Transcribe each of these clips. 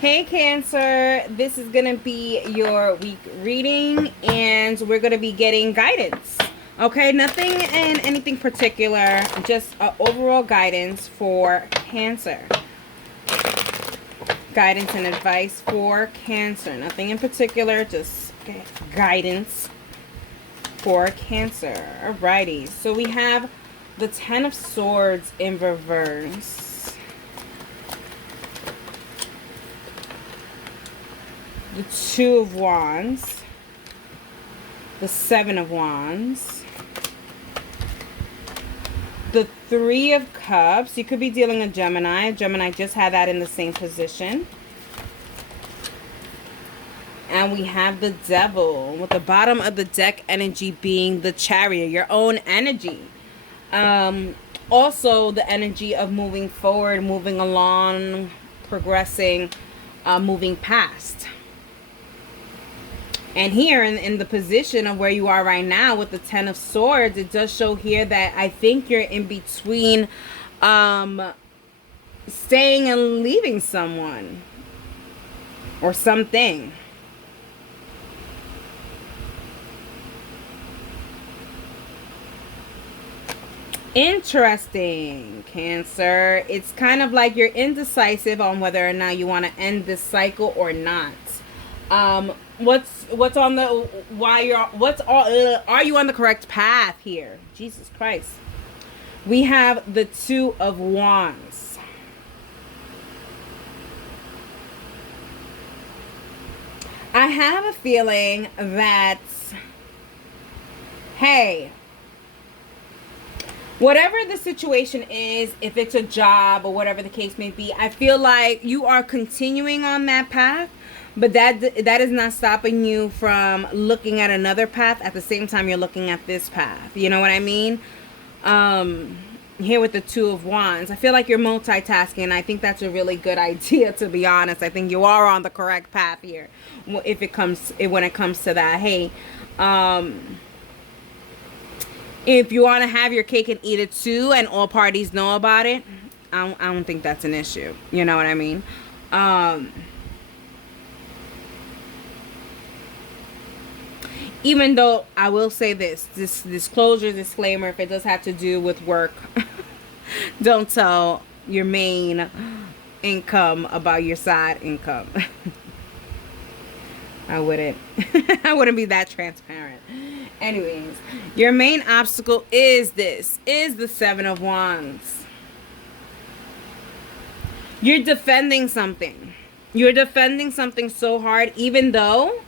Hey Cancer, this is going to be your week reading and we're going to be getting guidance. Okay, nothing in anything particular, just overall guidance for Cancer. Guidance and advice for Cancer. Nothing in particular, just guidance for Cancer. Alrighty, so we have the Ten of Swords in reverse. The Two of Wands, the Seven of Wands, the Three of Cups. You could be dealing a Gemini. Gemini just had that in the same position. And we have the Devil, with the bottom of the deck energy being the Chariot, your own energy. Also the energy of moving forward, moving along, progressing, moving past. And here in the position of where you are right now with the Ten of Swords, it does show here that I think you're in between staying and leaving someone or something. Interesting, Cancer. It's kind of like you're indecisive on whether or not you want to end this cycle or not. What's on the why you're what's all are you on the correct path here? Jesus Christ. We have the Two of Wands. I have a feeling that, hey, whatever the situation is, if it's a job or whatever the case may be, I feel like you are continuing on that path. But that is not stopping you from looking at another path at the same time you're looking at this path. You know what I mean? Here with the Two of Wands, I feel like you're multitasking, and I think that's a really good idea, to be honest. I think you are on the correct path here when it comes to that. Hey, if you want to have your cake and eat it too, and all parties know about it, I don't think that's an issue. You know what I mean? Even though I will say this disclosure, disclaimer, if it does have to do with work, don't tell your main income about your side income. I wouldn't. I wouldn't be that transparent. Anyways, your main obstacle is the Seven of Wands. You're defending something. You're defending something so hard, even though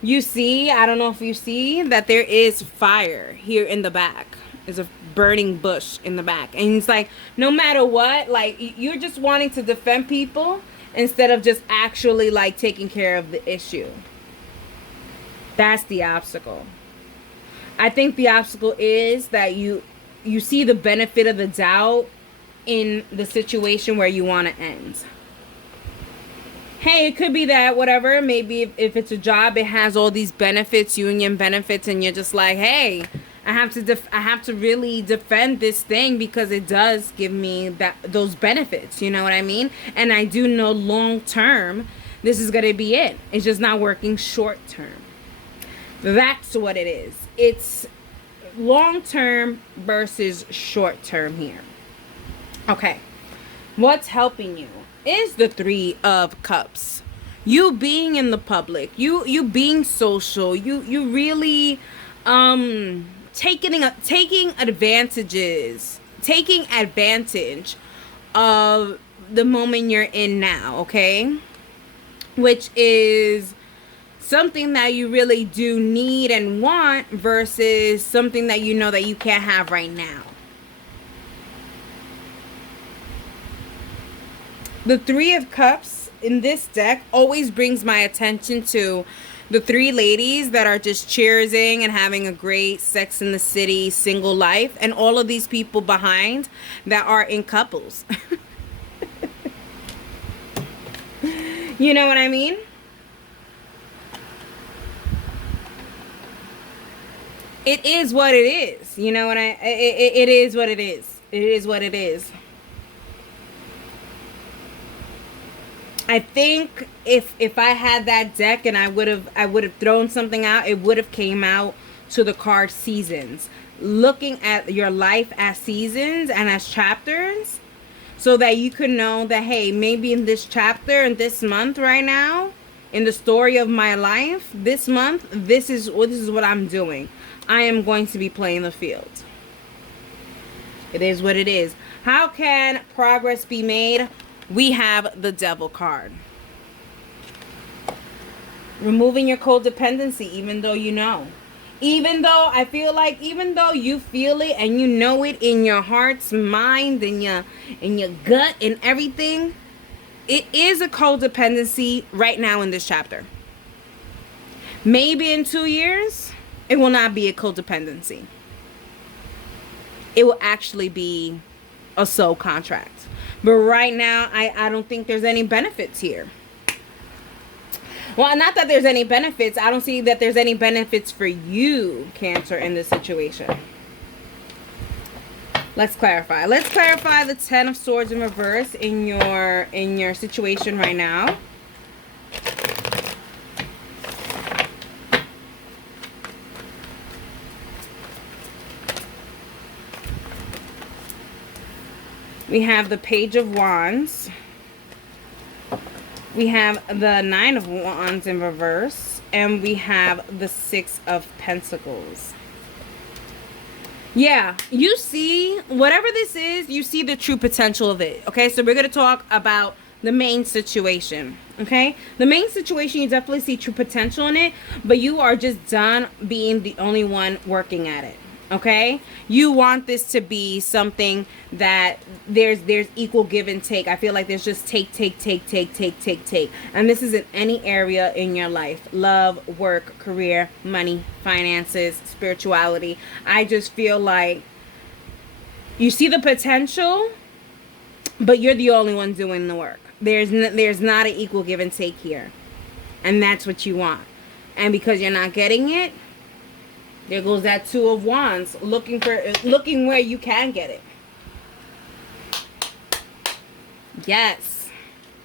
you see, I don't know if you see, that there is fire here in the back. There's a burning bush in the back. And it's like, no matter what, like, you're just wanting to defend people instead of just actually, like, taking care of the issue. That's the obstacle. I think the obstacle is that you see the benefit of the doubt in the situation where you want to end. Hey, it could be that whatever, maybe if it's a job, it has all these benefits, union benefits, and you're just like, hey, I have to really defend this thing because it does give me those benefits, you know what I mean? And I do know long term this is going to be it. It's just not working short term. That's what it is. It's long term versus short term here. Okay. What's helping you is the Three of Cups. You being in the public, you being social, you really taking advantage of the moment you're in now, okay? Which is something that you really do need and want versus something that you know that you can't have right now. The Three of Cups in this deck always brings my attention to the three ladies that are just cheersing and having a great Sex in the City single life, and all of these people behind that are in couples. You know what I mean? It is what it is. You know what it is what it is. It is what it is. I think if I had that deck and I would have thrown something out, it would have came out to the card seasons. Looking at your life as seasons and as chapters, so that you could know that, hey, maybe in this chapter, in this month right now, in the story of my life, this month, this is what I'm doing. I am going to be playing the field. It is what it is. How can progress be made? We have the Devil card. Removing your codependency, even though you know. Even though I feel like, even though you feel it and you know it in your heart's mind and your gut and everything, it is a codependency right now in this chapter. Maybe in 2 years, it will not be a codependency. It will actually be a soul contract. But right now, I don't think there's any benefits here. Well, not that there's any benefits. I don't see that there's any benefits for you, Cancer, in this situation. Let's clarify. Let's clarify the Ten of Swords in reverse in your situation right now. We have the Page of Wands. We have the Nine of Wands in reverse. And we have the Six of Pentacles. Yeah, you see, whatever this is, you see the true potential of it. Okay, so we're going to talk about the main situation. Okay, the main situation, you definitely see true potential in it. But you are just done being the only one working at it. Okay, you want this to be something that there's equal give and take. I feel like there's just take, and this is in any area in your life: love, work, career, money, finances, spirituality. I just feel like you see the potential, but you're the only one doing the work. There's not an equal give and take here, and that's what you want. And because you're not getting it, there goes that Two of Wands, looking where you can get it. Yes.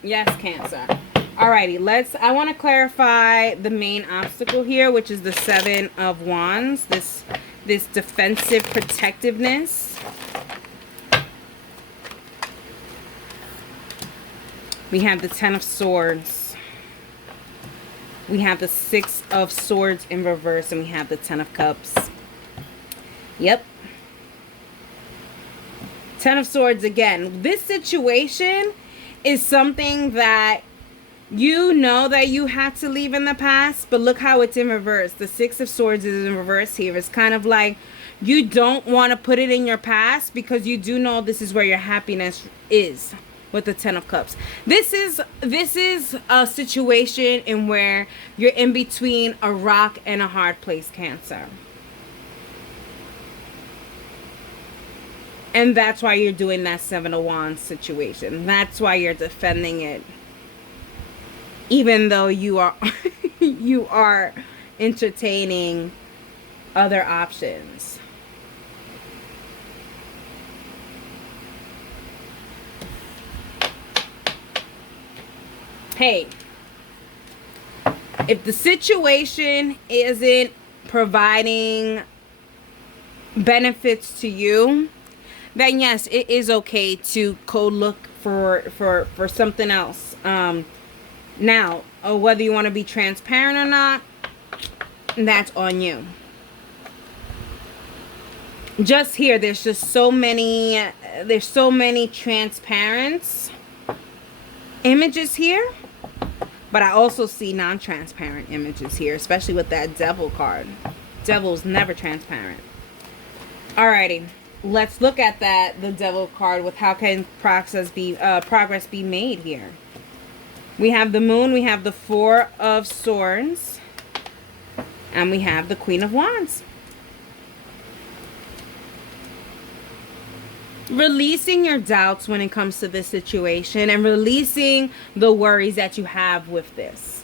Yes, Cancer. Alrighty, I want to clarify the main obstacle here, which is the Seven of Wands. This defensive protectiveness. We have the Ten of Swords. We have the Six of Swords in reverse, and we have the Ten of Cups. Yep. Ten of Swords again. This situation is something that you know that you had to leave in the past, but look how it's in reverse. The Six of Swords is in reverse here. It's kind of like you don't want to put it in your past because you do know this is where your happiness is. With the Ten of Cups, this is a situation in where you're in between a rock and a hard place, Cancer, and that's why you're doing that Seven of Wands situation. That's why you're defending it, even though you are you are entertaining other options. Hey, if the situation isn't providing benefits to you, then yes, it is okay to go look for something else. Now, whether you want to be transparent or not, that's on you. Just here, there's so many transparent images here. But I also see non-transparent images here, especially with that Devil card. Devil's never transparent. Alrighty, let's look at the Devil card with how can progress be made here. We have the Moon, we have the Four of Swords, and we have the Queen of Wands. Releasing your doubts when it comes to this situation and releasing the worries that you have with this.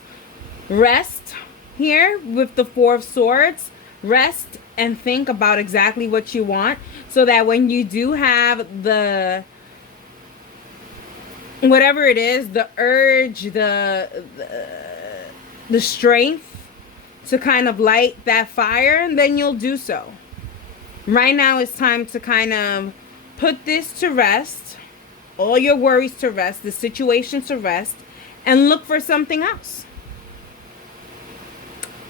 Rest here with the Four of Swords. Rest and think about exactly what you want so that when you do have the whatever it is, the urge, the strength to kind of light that fire, then you'll do so. Right now it's time to kind of put this to rest, all your worries to rest, the situation to rest, and look for something else.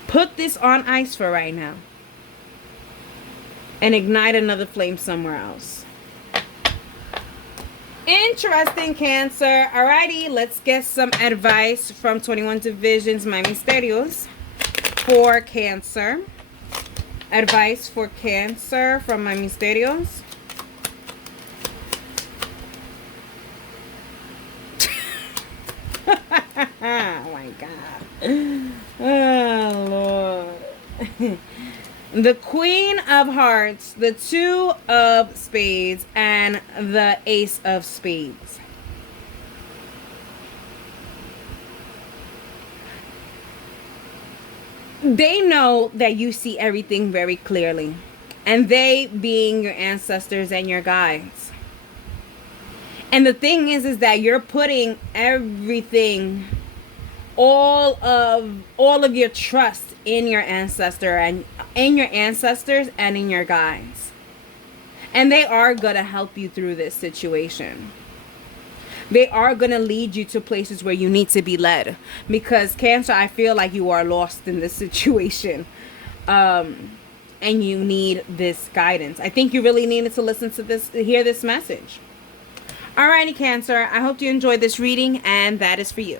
Put this on ice for right now and ignite another flame somewhere else. Interesting, Cancer. Alrighty, let's get some advice from 21 Divisions, My Misterios, for Cancer. Advice for Cancer from My Misterios. Oh my God. Oh Lord. The Queen of Hearts, the Two of Spades, and the Ace of Spades. They know that you see everything very clearly. And they being your ancestors and your guides. And the thing is that you're putting everything, all of your trust in your ancestor and in your ancestors and in your guides. And they are going to help you through this situation. They are going to lead you to places where you need to be led. Because Cancer, I feel like you are lost in this situation. And you need this guidance. I think you really needed to listen to this, hear this message. Alrighty, Cancer. I hope you enjoyed this reading, and that is for you.